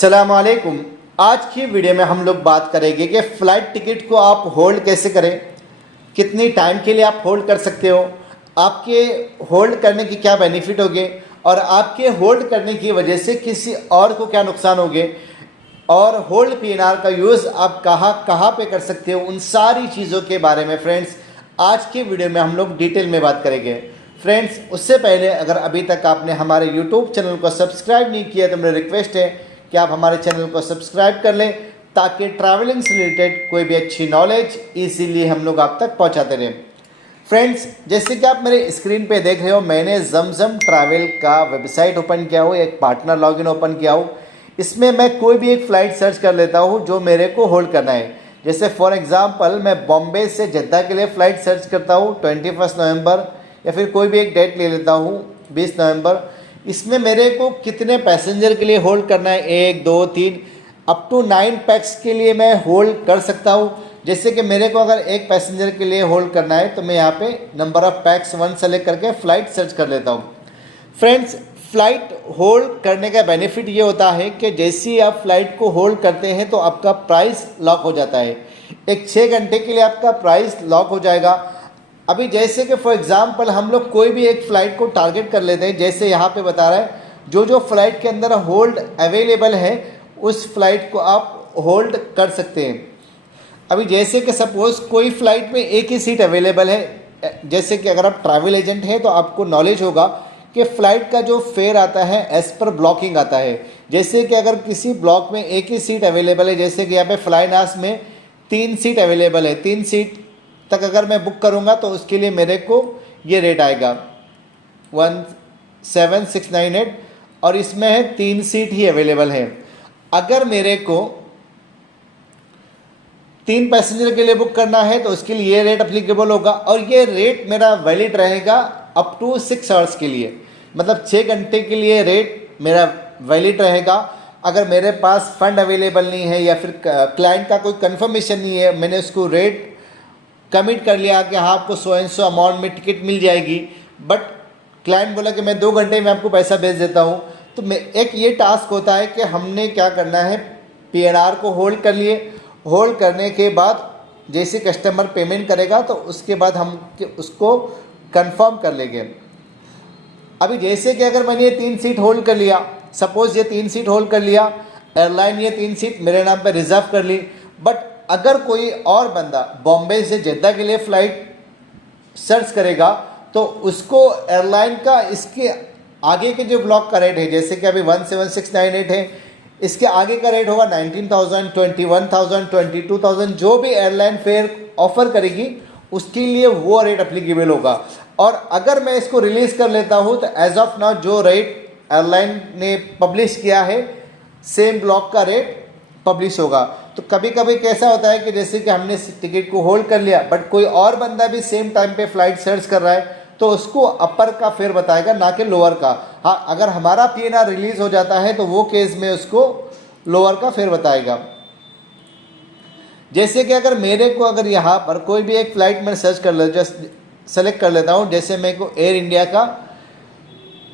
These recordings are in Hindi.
अस्सलामुअलैकुम। आज की वीडियो में हम लोग बात करेंगे कि फ़्लाइट टिकट को आप होल्ड कैसे करें, कितनी टाइम के लिए आप होल्ड कर सकते हो, आपके होल्ड करने की क्या बेनिफिट होंगे और आपके होल्ड करने की वजह से किसी और को क्या नुकसान होंगे और होल्ड पीएनआर का यूज़ आप कहाँ कहाँ पे कर सकते हो, उन सारी चीज़ों के बारे में फ्रेंड्स आज की वीडियो में हम लोग डिटेल में बात करेंगे। फ्रेंड्स उससे पहले अगर अभी तक आपने हमारे यूट्यूब चैनल को सब्सक्राइब नहीं किया तो मेरी रिक्वेस्ट है कि आप हमारे चैनल को सब्सक्राइब कर लें ताकि ट्रैवलिंग से रिलेटेड कोई भी अच्छी नॉलेज इजीली हम लोग आप तक पहुंचाते रहें। फ्रेंड्स जैसे कि आप मेरे स्क्रीन पे देख रहे हो, मैंने जमजम ट्रैवल का वेबसाइट ओपन किया हो, एक पार्टनर लॉगिन ओपन किया हो। इसमें मैं कोई भी एक फ़्लाइट सर्च कर लेता हूँ जो मेरे को होल्ड करना है। जैसे फॉर एग्ज़ाम्पल मैं बॉम्बे से जद्दा के लिए फ़्लाइट सर्च करता हूँ 21 नवंबर, या फिर कोई भी एक डेट ले लेता हूँ 20 नवंबर। इसमें मेरे को कितने पैसेंजर के लिए होल्ड करना है, 1 2 3 अप टू 9 पैक्स के लिए मैं होल्ड कर सकता हूँ। जैसे कि मेरे को अगर एक पैसेंजर के लिए होल्ड करना है तो मैं यहाँ पे नंबर ऑफ़ पैक्स 1 सेलेक्ट करके फ़्लाइट सर्च कर लेता हूँ। फ्रेंड्स फ़्लाइट होल्ड करने का बेनिफिट ये होता है कि जैसे ही आप फ़्लाइट को होल्ड करते हैं तो आपका प्राइस लॉक हो जाता है। एक 6 घंटे के लिए आपका प्राइस लॉक हो जाएगा। अभी जैसे कि फॉर एग्ज़ाम्पल हम लोग कोई भी एक फ़्लाइट को टारगेट कर लेते हैं, जैसे यहाँ पे बता रहा है जो फ़्लाइट के अंदर होल्ड अवेलेबल है उस फ़्लाइट को आप होल्ड कर सकते हैं। अभी जैसे कि सपोज़ कोई फ़्लाइट में एक ही सीट अवेलेबल है, जैसे कि अगर आप ट्रैवल एजेंट हैं तो आपको नॉलेज होगा कि फ़्लाइट का जो फेयर आता है एज़ पर ब्लॉकिंग आता है। जैसे कि अगर किसी ब्लॉक में एक ही सीट अवेलेबल है, जैसे कि यहाँ पे फ्लाइनास में 3 सीट अवेलेबल है, 3 सीट तक अगर मैं बुक करूँगा तो उसके लिए मेरे को ये रेट आएगा 17698 और इसमें है 3 सीट ही अवेलेबल है। अगर मेरे को 3 पैसेंजर के लिए बुक करना है तो उसके लिए ये रेट अप्लीकेबल होगा और ये रेट मेरा वैलिड रहेगा अप टू 6 आवर्स के लिए, मतलब 6 घंटे के लिए रेट मेरा वैलिड रहेगा। अगर मेरे पास फंड अवेलेबल नहीं है या फिर क्लाइंट का कोई कंफर्मेशन नहीं है, मैंने उसको रेट कमिट कर लिया कि हाँ आपको सो एंड सो अमाउंट में टिकट मिल जाएगी, बट क्लाइंट बोला कि मैं 2 घंटे में आपको पैसा भेज देता हूँ, तो मैं एक ये टास्क होता है कि हमने क्या करना है, पीएनआर को होल्ड कर लिए। होल्ड करने के बाद जैसे कस्टमर पेमेंट करेगा तो उसके बाद हम उसको कंफर्म कर लेंगे। अभी जैसे कि अगर मैंने ये 3 सीट होल्ड कर लिया, सपोज़ ये 3 सीट होल्ड कर लिया, एयरलाइन ये 3 सीट मेरे नाम पर रिज़र्व कर ली, बट अगर कोई और बंदा बॉम्बे से जद्दा के लिए फ़्लाइट सर्च करेगा तो उसको एयरलाइन का इसके आगे के जो ब्लॉक का रेट है, जैसे कि अभी 17698 है, इसके आगे का रेट होगा 19,000, 21,000, 22,000, जो भी एयरलाइन फेयर ऑफ़र करेगी उसके लिए वो रेट अप्लीकेबल होगा। और अगर मैं इसको रिलीज़ कर लेता हूँ तो एज ऑफ नाउ जो रेट एयरलाइन ने पब्लिश किया है सेम ब्लॉक का रेट पब्लिश होगा। तो कभी कभी कैसा होता है कि जैसे कि हमने टिकट को होल्ड कर लिया बट कोई और बंदा भी सेम टाइम पे फ़्लाइट सर्च कर रहा है तो उसको अपर का फेयर बताएगा ना कि लोअर का। हाँ, अगर हमारा पीएनआर रिलीज़ हो जाता है तो वो केस में उसको लोअर का फेयर बताएगा। जैसे कि अगर मेरे को अगर यहाँ पर कोई भी एक फ़्लाइट में सर्च कर ले, जस्ट सेलेक्ट कर लेता हूँ, जैसे मेरे को एयर इंडिया का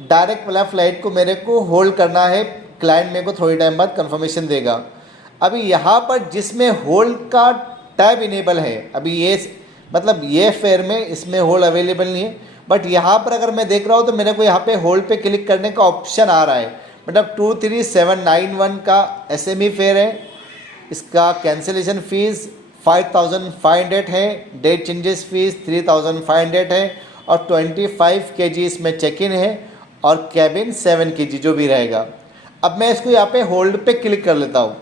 डायरेक्ट वाला फ़्लाइट को मेरे को होल्ड करना है, क्लाइंट मेरे को थोड़ी टाइम बाद कंफर्मेशन देगा। अभी यहाँ पर जिसमें होल्ड का टैब इनेबल है, अभी ये मतलब ये फेयर में इसमें होल्ड अवेलेबल नहीं है, बट यहाँ पर अगर मैं देख रहा हूँ तो मेरे को यहाँ पे होल्ड पे क्लिक करने का ऑप्शन आ रहा है। मतलब 23791 का एसएमई फेयर है, इसका कैंसिलेशन फ़ीस 5500 है, डेट चेंजेस फ़ीस 3500 है और 25 kg इसमें चेक इन है और कैबिन 7 kg जो भी रहेगा। अब मैं इसको यहाँ पे होल्ड पे क्लिक कर लेता हूँ।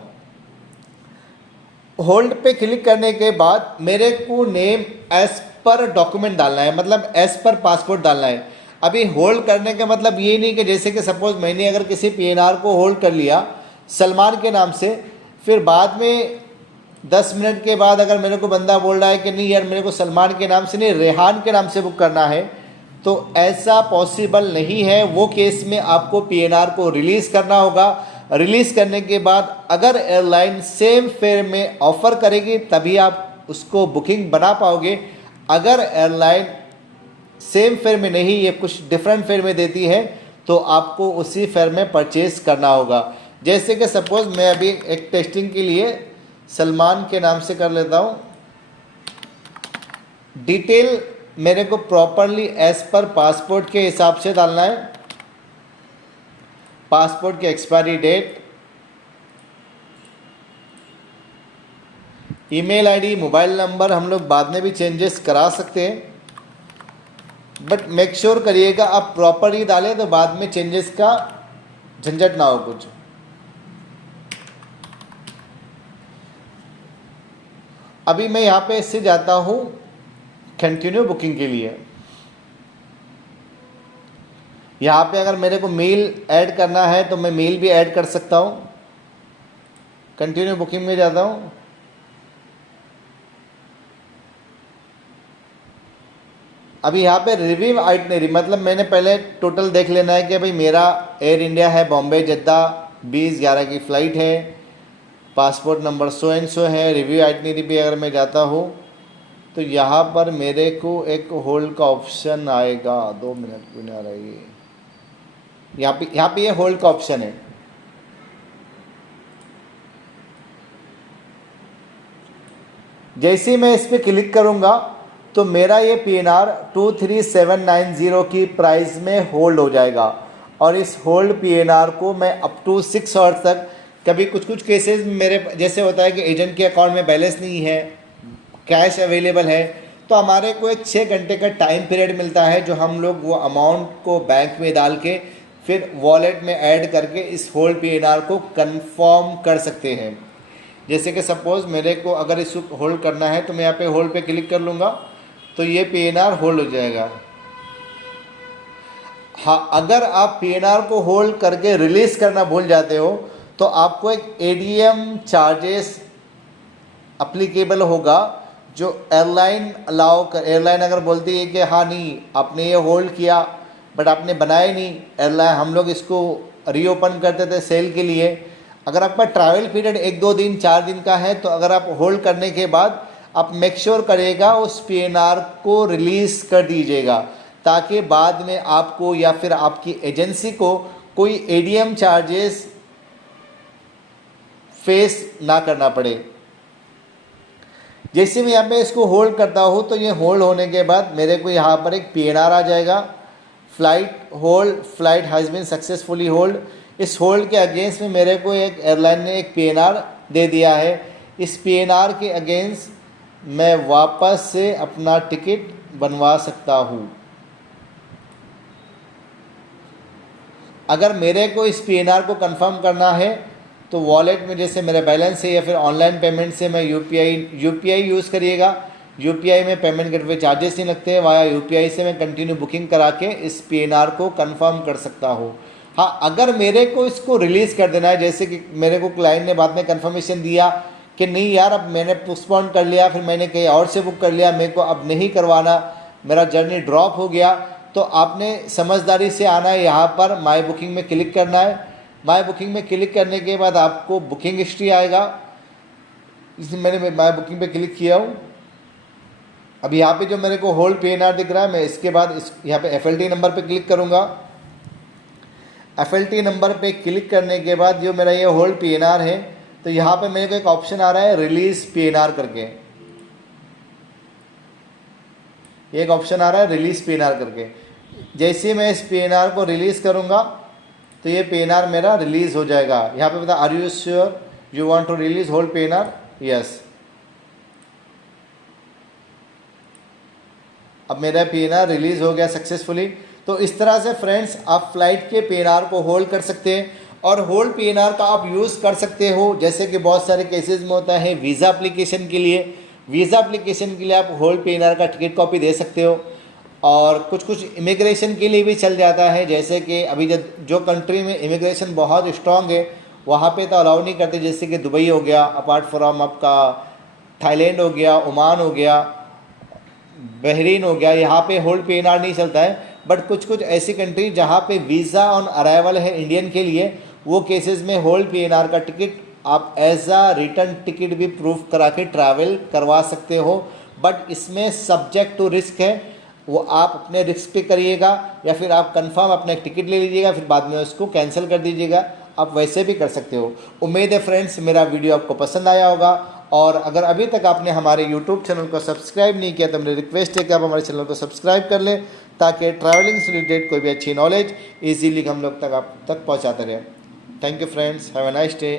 होल्ड पे क्लिक करने के बाद मेरे को नेम एज पर डॉक्यूमेंट डालना है, मतलब एज पर पासपोर्ट डालना है। अभी होल्ड करने का मतलब ये नहीं कि जैसे कि सपोज़ मैंने अगर किसी पीएनआर को होल्ड कर लिया सलमान के नाम से, फिर बाद में 10 मिनट के बाद अगर मेरे को बंदा बोल रहा है कि नहीं यार मेरे को सलमान के नाम से नहीं रेहान के नाम से बुक करना है, तो ऐसा पॉसिबल नहीं है। वो केस में आपको पीएनआर को रिलीज़ करना होगा। रिलीज़ करने के बाद अगर एयरलाइन सेम फेयर में ऑफ़र करेगी तभी आप उसको बुकिंग बना पाओगे। अगर एयरलाइन सेम फेयर में नहीं, ये कुछ डिफरेंट फेयर में देती है तो आपको उसी फेयर में परचेज़ करना होगा। जैसे कि सपोज़ मैं अभी एक टेस्टिंग के लिए सलमान के नाम से कर लेता हूँ। डिटेल मेरे को प्रॉपरली एज पर पासपोर्ट के हिसाब से डालना है। पासपोर्ट की expiry date, email ID, mobile number हम लोग बाद में भी चेंजेस करा सकते हैं, बट मेक श्योर करिएगा आप प्रॉपर ही डालें तो बाद में चेंजेस का झंझट ना हो कुछ। अभी मैं यहाँ पे इससे जाता हूँ कंटिन्यू बुकिंग के लिए। यहाँ पे अगर मेरे को मेल ऐड करना है तो मैं मेल भी ऐड कर सकता हूँ। कंटिन्यू बुकिंग में जाता हूँ। अभी यहाँ पे रिव्यू आइटनरी, मतलब मैंने पहले टोटल देख लेना है कि भाई मेरा एयर इंडिया है बॉम्बे जद्दा 20/11 की फ़्लाइट है, passport number so and so है। रिव्यू आइटनरी पे अगर मैं जाता हूँ तो यहाँ पर मेरे को एक होल्ड का ऑप्शन आएगा। 2 मिनट क्यों नहीं आ रहा है? यहाँ पे ये होल्ड का ऑप्शन है। जैसे ही मैं इस पर क्लिक करूँगा तो मेरा ये PNR 23790 की प्राइस में होल्ड हो जाएगा, और इस होल्ड PNR को मैं अप टू 6 आवर्स तक, कभी कुछ केसेस मेरे जैसे होता है कि एजेंट के अकाउंट में बैलेंस नहीं है, कैश अवेलेबल है, तो हमारे को एक 6 घंटे का टाइम पीरियड मिलता है जो हम लोग वो अमाउंट को बैंक में डाल के फिर वॉलेट में ऐड करके इस होल्ड PNR को कंफर्म कर सकते हैं। जैसे कि सपोज़ मेरे को अगर इसको होल्ड करना है तो मैं यहाँ पे होल्ड पे क्लिक कर लूँगा तो ये PNR होल्ड हो जाएगा। हाँ, अगर आप PNR को होल्ड करके रिलीज़ करना भूल जाते हो तो आपको एक ADM चार्जेस अप्लीकेबल होगा, जो एयरलाइन अलाउ कर। एयरलाइन अगर बोलती है कि हाँ नहीं आपने ये होल्ड किया बट आपने बनाया नहीं, एयरलाइन हम लोग इसको रीओपन करते थे सेल के लिए। अगर आपका ट्रैवल पीरियड 1-2 दिन 4 दिन का है तो अगर आप होल्ड करने के बाद आप मेक श्योर करिएगा उस PNR को रिलीज़ कर दीजिएगा, ताकि बाद में आपको या फिर आपकी एजेंसी को कोई ADM चार्जेस फेस ना करना पड़े। जैसे मैं यहाँ पे इसको होल्ड करता हूँ तो ये होल्ड होने के बाद मेरे को यहाँ पर एक PNR आ जाएगा, flight has been successfully hold. इस होल्ड के अगेंस्ट में मेरे को एक एयरलाइन ने एक PNR दे दिया है। इस PNR के अगेंस्ट मैं वापस से अपना टिकट बनवा सकता हूँ। अगर मेरे को इस PNR को कंफर्म करना है तो वॉलेट में जैसे मेरा बैलेंस है या फिर ऑनलाइन पेमेंट से मैं यूपीआई यूज़ करिएगा। यूपीआई में पेमेंट गेटवे चार्जेस नहीं लगते हैं। वाया यूपीआई से मैं कंटिन्यू बुकिंग करा के इस PNR को कंफर्म कर सकता हूँ। हाँ, अगर मेरे को इसको रिलीज़ कर देना है, जैसे कि मेरे को क्लाइंट ने बाद में कंफर्मेशन दिया कि नहीं यार अब मैंने पोस्टपोन कर लिया, फिर मैंने कहीं और से बुक कर लिया, मेरे को अब नहीं करवाना, मेरा जर्नी ड्रॉप हो गया, तो आपने समझदारी से आना है। यहाँ पर माई बुकिंग में क्लिक करना है। माई बुकिंग में क्लिक करने के बाद आपको बुकिंग हिस्ट्री आएगा। इसमें मैंने माई बुकिंग पे क्लिक किया हूँ। अब यहाँ पे जो मेरे को होल्ड PNR दिख रहा है, मैं इसके बाद यहाँ पे FLT नंबर पे क्लिक करूँगा। FLT नंबर पे क्लिक करने के बाद जो मेरा ये होल्ड PNR है, तो यहाँ पे मेरे को एक ऑप्शन आ रहा है रिलीज़ PNR करके, एक ऑप्शन आ रहा है रिलीज़ PNR करके। जैसे ही मैं इस PNR को रिलीज़ करूँगा तो ये PNR मेरा रिलीज़ हो जाएगा। यहाँ पे बता are you sure you want to release hold PNR, yes. अब मेरा PNR रिलीज़ हो गया सक्सेसफुली। तो इस तरह से फ्रेंड्स आप फ्लाइट के PNR को होल्ड कर सकते हैं, और होल्ड PNR का आप यूज़ कर सकते हो जैसे कि बहुत सारे केसेस में होता है वीज़ा एप्लीकेशन के लिए। वीज़ा एप्लीकेशन के लिए आप होल्ड PNR का टिकट कॉपी दे सकते हो, और कुछ इमिग्रेशन के लिए भी चल जाता है। जैसे कि अभी जो कंट्री में इमिग्रेशन बहुत स्ट्रॉन्ग है वहाँ पे तो अलाउ नहीं करते, जैसे कि दुबई हो गया, अपार्ट फ्रॉम आपका थाईलैंड हो गया, ओमान हो गया, बहरीन हो गया, यहाँ पे होल्ड PNR नहीं चलता है। बट कुछ ऐसी कंट्री जहाँ पे वीज़ा ऑन अराइवल है इंडियन के लिए, वो केसेस में होल्ड PNR का टिकट आप एज आ रिटर्न टिकट भी प्रूफ करा के ट्रैवल करवा सकते हो। बट इसमें सब्जेक्ट टू रिस्क है, वो आप अपने रिस्क पे करिएगा, या फिर आप कंफर्म अपना एक टिकट ले लीजिएगा, फिर बाद में उसको कैंसिल कर दीजिएगा। आप वैसे भी कर सकते हो। उम्मीद है फ्रेंड्स मेरा वीडियो आपको पसंद आया होगा, और अगर अभी तक आपने हमारे YouTube चैनल को सब्सक्राइब नहीं किया तो मेरी रिक्वेस्ट है कि आप हमारे चैनल को सब्सक्राइब कर लें, ताकि ट्रैवलिंग से रिलेटेड कोई भी अच्छी नॉलेज ईजीली हम लोग तक आप तक पहुँचाते रहें। Thank you friends, have a nice day.